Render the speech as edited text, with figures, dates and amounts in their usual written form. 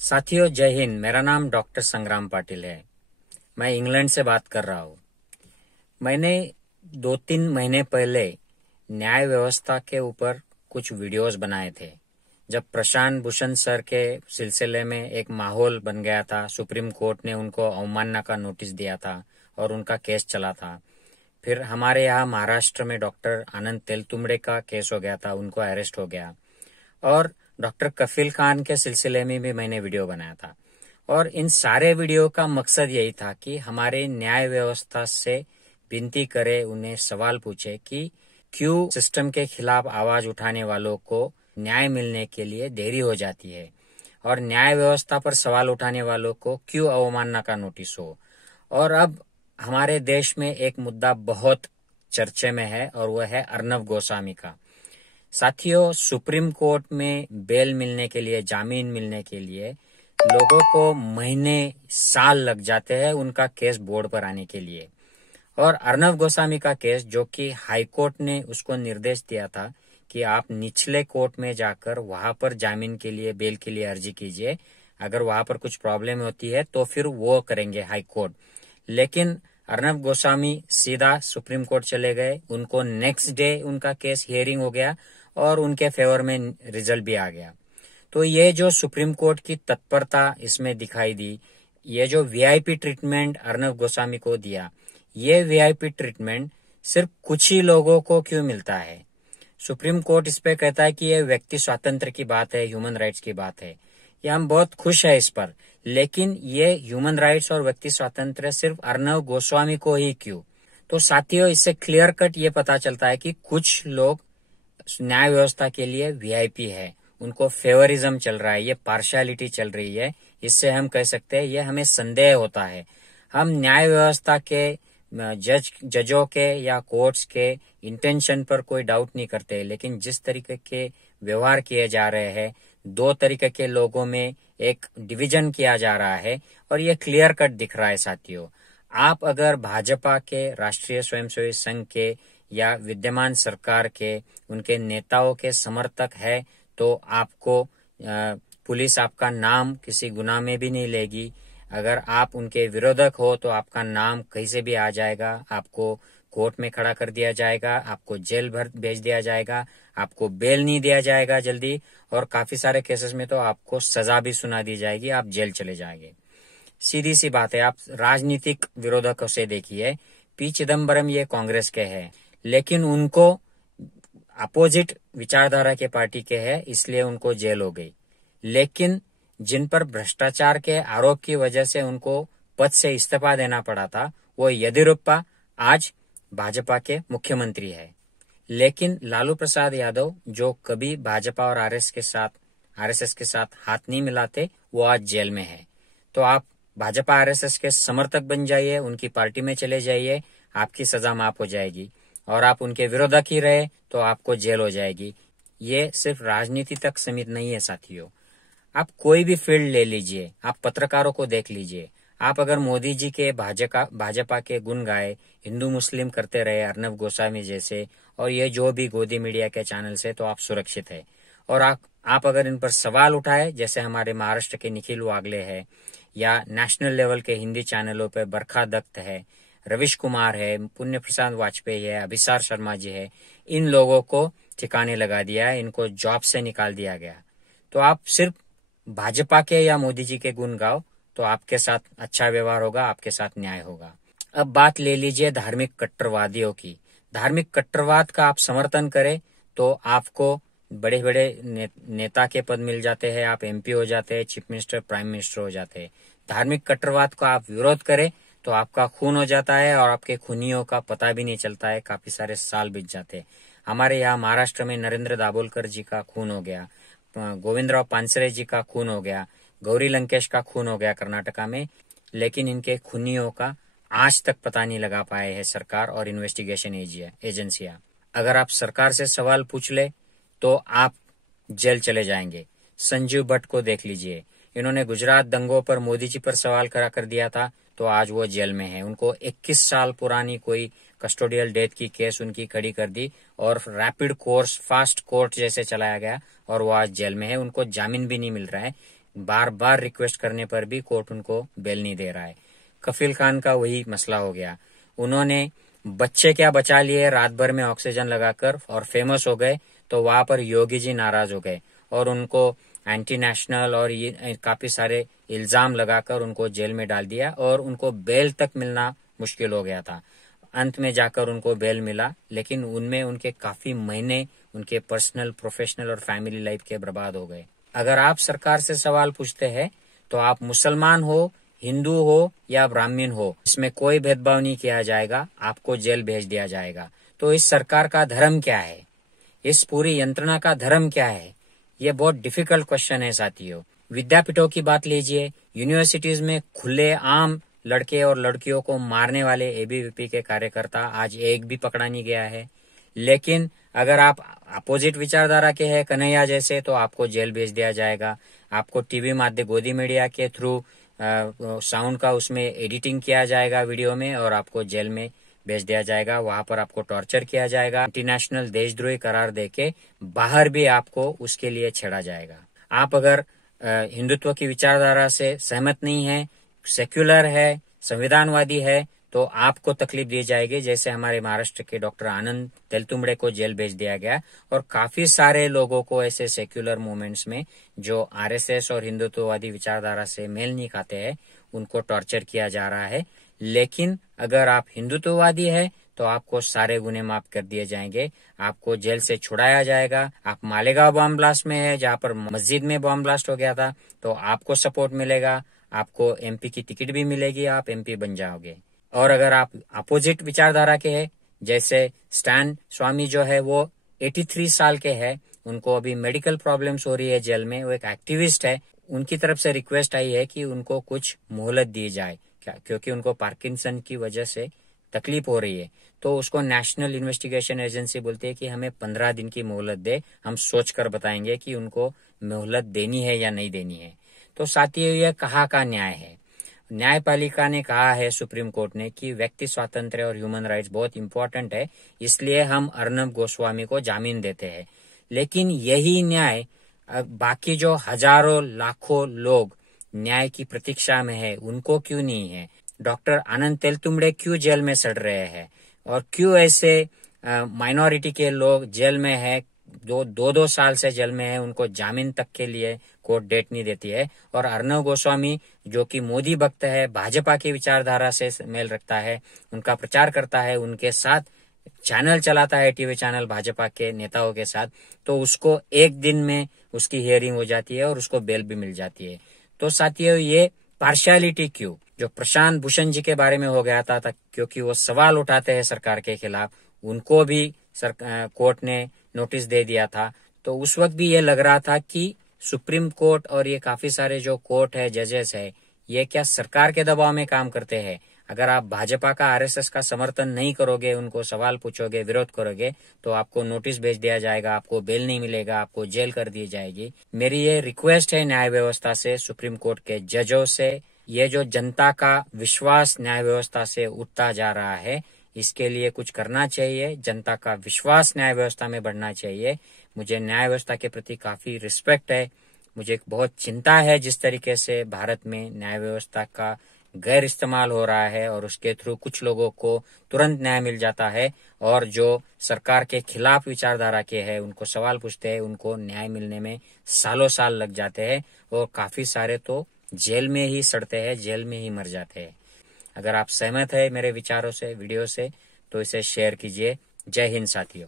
साथियों, जय हिंद। मेरा नाम डॉक्टर संग्राम पाटिल है। मैं इंग्लैंड से बात कर रहा हूँ। मैंने 2-3 महीने पहले न्याय व्यवस्था के ऊपर कुछ वीडियोस बनाए थे। जब प्रशांत भूषण सर के सिलसिले में एक माहौल बन गया था, सुप्रीम कोर्ट ने उनको अवमानना का नोटिस दिया था और उनका केस चला था। फिर हमारे यहाँ महाराष्ट्र में डॉक्टर आनंद तेलतुंबड़े का केस हो गया था, उनको अरेस्ट हो गया। और डॉक्टर कफील खान के सिलसिले में भी मैंने वीडियो बनाया था। और इन सारे वीडियो का मकसद यही था कि हमारे न्याय व्यवस्था से विनती करे, उन्हें सवाल पूछे कि क्यों सिस्टम के खिलाफ आवाज उठाने वालों को न्याय मिलने के लिए देरी हो जाती है, और न्याय व्यवस्था पर सवाल उठाने वालों को क्यों अवमानना का नोटिस हो। और अब हमारे देश में एक मुद्दा बहुत चर्चे में है और वह है अर्नब गोस्वामी का। साथियों, सुप्रीम कोर्ट में बेल मिलने के लिए, जामीन मिलने के लिए लोगों को महीने, साल लग जाते हैं उनका केस बोर्ड पर आने के लिए। और अर्नब गोस्वामी का केस, जो कि हाई कोर्ट ने उसको निर्देश दिया था कि आप निचले कोर्ट में जाकर वहां पर जामीन के लिए, बेल के लिए अर्जी कीजिए, अगर वहां पर कुछ प्रॉब्लम होती है तो फिर वो करेंगे हाई कोर्ट। लेकिन अर्नब गोस्वामी सीधा सुप्रीम कोर्ट चले गए। उनको नेक्स्ट डे उनका केस हियरिंग हो गया और उनके फेवर में रिजल्ट भी आ गया। तो ये जो सुप्रीम कोर्ट की तत्परता इसमें दिखाई दी, ये जो वीआईपी ट्रीटमेंट अर्नब गोस्वामी को दिया, ये वीआईपी ट्रीटमेंट सिर्फ कुछ ही लोगों को क्यों मिलता है? सुप्रीम कोर्ट इस पे कहता है कि ये व्यक्ति स्वातंत्र की बात है, ह्यूमन राइट्स की बात है। ये हम बहुत खुश है इस पर, लेकिन ये ह्यूमन राइट्स और व्यक्ति स्वातंत्र सिर्फ अर्नब गोस्वामी को ही क्यों? तो साथियों, इससे क्लियर कट ये पता चलता है कि कुछ लोग न्याय व्यवस्था के लिए वीआईपी है, उनको फेवरिज्म चल रहा है, ये पार्शियलिटी चल रही है। इससे हम कह सकते हैं ये हमें संदेह होता है। हम न्याय व्यवस्था के जजों के या कोर्ट्स के इंटेंशन पर कोई डाउट नहीं करते, लेकिन जिस तरीके के व्यवहार किए जा रहे हैं, दो तरीके के लोगों में एक डिवीजन किया जा रहा है और ये क्लियर कट दिख रहा है। साथियों, आप अगर भाजपा के, राष्ट्रीय स्वयंसेवी संघ के या विद्यमान सरकार के, उनके नेताओं के समर्थक है तो आपको पुलिस आपका नाम किसी गुनाह में भी नहीं लेगी। अगर आप उनके विरोधक हो तो आपका नाम कहीं से भी आ जाएगा, आपको कोर्ट में खड़ा कर दिया जाएगा, आपको जेल भर भेज दिया जाएगा, आपको बेल नहीं दिया जाएगा जल्दी, और काफी सारे केसेस में तो आपको सजा भी सुना दी जाएगी, आप जेल चले जाएंगे। सीधी सी बात है। आप राजनीतिक विरोधकों से देखिए, पी चिदम्बरम ये कांग्रेस के हैं, लेकिन उनको अपोजिट विचारधारा के पार्टी के हैं, इसलिए उनको जेल हो गई। लेकिन जिन पर भ्रष्टाचार के आरोप की वजह से उनको पद से इस्तीफा देना पड़ा था, वो येदियुरप्पा आज भाजपा के मुख्यमंत्री है। लेकिन लालू प्रसाद यादव, जो कभी भाजपा और आरएसएस के साथ हाथ नहीं मिलाते, वो आज जेल में है। तो आप भाजपा आरएसएस के समर्थक बन जाइए, उनकी पार्टी में चले जाइए, आपकी सजा माफ हो जाएगी। और आप उनके विरोधक ही रहे तो आपको जेल हो जाएगी। ये सिर्फ राजनीति तक सीमित नहीं है साथियों। आप कोई भी फील्ड ले लीजिए, आप पत्रकारों को देख लीजिए। आप अगर मोदी जी के भाजपा के गुण गाए, हिंदू मुस्लिम करते रहे अर्नब गोस्वामी जैसे, और ये जो भी गोदी मीडिया के चैनल से, तो आप सुरक्षित है। और आप अगर इन पर सवाल उठाए, जैसे हमारे महाराष्ट्र के निखिल वागले है, या नेशनल लेवल के हिंदी चैनलों पे बरखा दत्त है, रविश कुमार है, पुण्य प्रसाद वाजपेयी है, अभिसार शर्मा जी है, इन लोगों को ठिकाने लगा दिया है, इनको जॉब से निकाल दिया गया। तो आप सिर्फ भाजपा के या मोदी जी के गुण गाओ तो आपके साथ अच्छा व्यवहार होगा, आपके साथ न्याय होगा। अब बात ले लीजिए धार्मिक कट्टरवादियों की। धार्मिक कट्टरवाद का आप समर्थन करें तो आपको बड़े बड़े नेता के पद मिल जाते हैं, आप एमपी हो जाते हैं, चीफ मिनिस्टर, प्राइम मिनिस्टर हो जाते हैं। धार्मिक कट्टरवाद का आप विरोध करें तो आपका खून हो जाता है और आपके खूनियों का पता भी नहीं चलता है, काफी सारे साल बीत जाते हैं। हमारे यहाँ महाराष्ट्र में नरेंद्र दाभोलकर जी का खून हो गया, गोविंदराव पानसरे जी का खून हो गया, गौरी लंकेश का खून हो गया कर्नाटका में, लेकिन इनके खूनियों का आज तक पता नहीं लगा पाए है सरकार और इन्वेस्टिगेशन एजेंसियां। अगर आप सरकार से सवाल पूछ ले तो आप जेल चले जाएंगे। संजीव भट्ट को देख लीजिए, इन्होंने गुजरात दंगों पर मोदी जी पर सवाल खड़ा कर दिया था, तो आज वो जेल में है। उनको 21 साल पुरानी कोई कस्टोडियल डेथ की केस उनकी खड़ी कर दी और रैपिड कोर्स, फास्ट कोर्ट जैसे चलाया गया, और वो आज जेल में है। उनको जामीन भी नहीं मिल रहा है। बार बार रिक्वेस्ट करने पर भी कोर्ट उनको बेल नहीं दे रहा है। कफील खान का वही मसला हो गया, उन्होंने बच्चे क्या बचा लिए रात भर में ऑक्सीजन लगाकर और फेमस हो गए, तो वहां पर योगी जी नाराज हो गए और उनको एंटी नेशनल और ये काफी सारे इल्जाम लगाकर उनको जेल में डाल दिया और उनको बेल तक मिलना मुश्किल हो गया था। अंत में जाकर उनको बेल मिला, लेकिन उनमें उनके काफी महीने उनके पर्सनल, प्रोफेशनल और फैमिली लाइफ के बर्बाद हो गए। अगर आप सरकार से सवाल पूछते हैं तो आप मुसलमान हो, हिंदू हो या ब्राह्मण हो, इसमें कोई भेदभाव नहीं किया जाएगा, आपको जेल भेज दिया जाएगा। तो इस सरकार का धर्म क्या है, इस पूरी यंत्रणा का धर्म क्या है? ये बहुत डिफिकल्ट क्वेश्चन है साथियों। विद्यापीठों की बात लीजिए, यूनिवर्सिटीज में खुले आम लड़के और लड़कियों को मारने वाले एबीवीपी के कार्यकर्ता आज एक भी पकड़ा नहीं गया है। लेकिन अगर आप अपोजिट विचारधारा के हैं, कन्हैया जैसे, तो आपको जेल भेज दिया जाएगा। आपको टीवी माध्यम, गोदी मीडिया के थ्रू साउंड का उसमें एडिटिंग किया जाएगा वीडियो में और आपको जेल में भेज दिया जाएगा। वहां पर आपको टॉर्चर किया जाएगा, इंटरनेशनल देशद्रोही करार देके बाहर भी आपको उसके लिए छेड़ा जाएगा। आप अगर हिंदुत्व की विचारधारा से सहमत नहीं है, सेक्युलर है, संविधानवादी है, तो आपको तकलीफ दी जाएगी। जैसे हमारे महाराष्ट्र के डॉक्टर आनंद तेलतुंबड़े को जेल भेज दिया गया और काफी सारे लोगों को ऐसे सेक्युलर मूवमेंट्स में जो आरएसएस और हिंदुत्ववादी विचारधारा से मेल नहीं खाते हैं, उनको टॉर्चर किया जा रहा है। लेकिन अगर आप हिंदुत्ववादी है तो आपको सारे गुने माफ कर दिए जाएंगे, आपको जेल से छुड़ाया जाएगा। आप मालेगांव बॉम्ब ब्लास्ट में है, जहां पर मस्जिद में बॉम्ब ब्लास्ट हो गया था, तो आपको सपोर्ट मिलेगा, आपको एमपी की टिकट भी मिलेगी, आप एमपी बन जाओगे। और अगर आप अपोजिट विचारधारा के हैं, जैसे स्टैन स्वामी जो है वो 83 साल के हैं, उनको अभी मेडिकल प्रॉब्लम्स हो रही है जेल में, वो एक एक्टिविस्ट है, उनकी तरफ से रिक्वेस्ट आई है कि उनको कुछ मोहलत दी जाए, क्योंकि उनको पार्किंसन की वजह से तकलीफ हो रही है। तो उसको नेशनल इन्वेस्टिगेशन एजेंसी बोलती है कि हमें 15 दिन की मोहलत दे, हम सोच कर बताएंगे कि उनको मोहलत देनी है या नहीं देनी है। तो साथियों, यह कहाँ का न्याय है? न्यायपालिका ने कहा है, सुप्रीम कोर्ट ने, कि व्यक्ति स्वातंत्र्य और ह्यूमन राइट्स बहुत इंपॉर्टेंट है, इसलिए हम अर्नब गोस्वामी को जामीन देते हैं। लेकिन यही न्याय बाकी जो हजारों लाखों लोग न्याय की प्रतीक्षा में है, उनको क्यों नहीं है? डॉक्टर आनंद तेलतुंबड़े क्यों जेल में सड़ रहे हैं और क्यों ऐसे माइनॉरिटी के लोग जेल में है, दो साल से जेल में है, उनको जामीन तक के लिए कोर्ट डेट नहीं देती है। और अर्नब गोस्वामी जो कि मोदी भक्त है, भाजपा की विचारधारा से मेल रखता है, उनका प्रचार करता है, उनके साथ चैनल चलाता है, टीवी चैनल भाजपा के नेताओं के साथ, तो उसको एक दिन में उसकी हियरिंग हो जाती है और उसको बेल भी मिल जाती है। तो साथियों, ये पार्शियलिटी क्यों? जो प्रशांत भूषण जी के बारे में हो गया था क्योंकि वो सवाल उठाते हैं सरकार के खिलाफ, उनको भी कोर्ट ने नोटिस दे दिया था। तो उस वक्त भी ये लग रहा था कि सुप्रीम कोर्ट और ये काफी सारे जो कोर्ट है, जजेस है, ये क्या सरकार के दबाव में काम करते हैं? अगर आप भाजपा का, आरएसएस का समर्थन नहीं करोगे, उनको सवाल पूछोगे, विरोध करोगे, तो आपको नोटिस भेज दिया जाएगा, आपको बेल नहीं मिलेगा, आपको जेल कर दी जाएगी। मेरी ये रिक्वेस्ट है न्याय व्यवस्था से, सुप्रीम कोर्ट के जजों से, ये जो जनता का विश्वास न्याय व्यवस्था से उठता जा रहा है, इसके लिए कुछ करना चाहिए। जनता का विश्वास न्याय व्यवस्था में बढ़ना चाहिए। मुझे न्याय व्यवस्था के प्रति काफी रिस्पेक्ट है, मुझे बहुत चिंता है जिस तरीके से भारत में न्याय व्यवस्था का गैर इस्तेमाल हो रहा है और उसके थ्रू कुछ लोगों को तुरंत न्याय मिल जाता है, और जो सरकार के खिलाफ विचारधारा के हैं, उनको सवाल पूछते हैं, उनको न्याय मिलने में सालों साल लग जाते हैं और काफी सारे तो जेल में ही सड़ते हैं, जेल में ही मर जाते हैं। अगर आप सहमत है मेरे विचारों से, वीडियो से, तो इसे शेयर कीजिए। जय हिंद साथियों।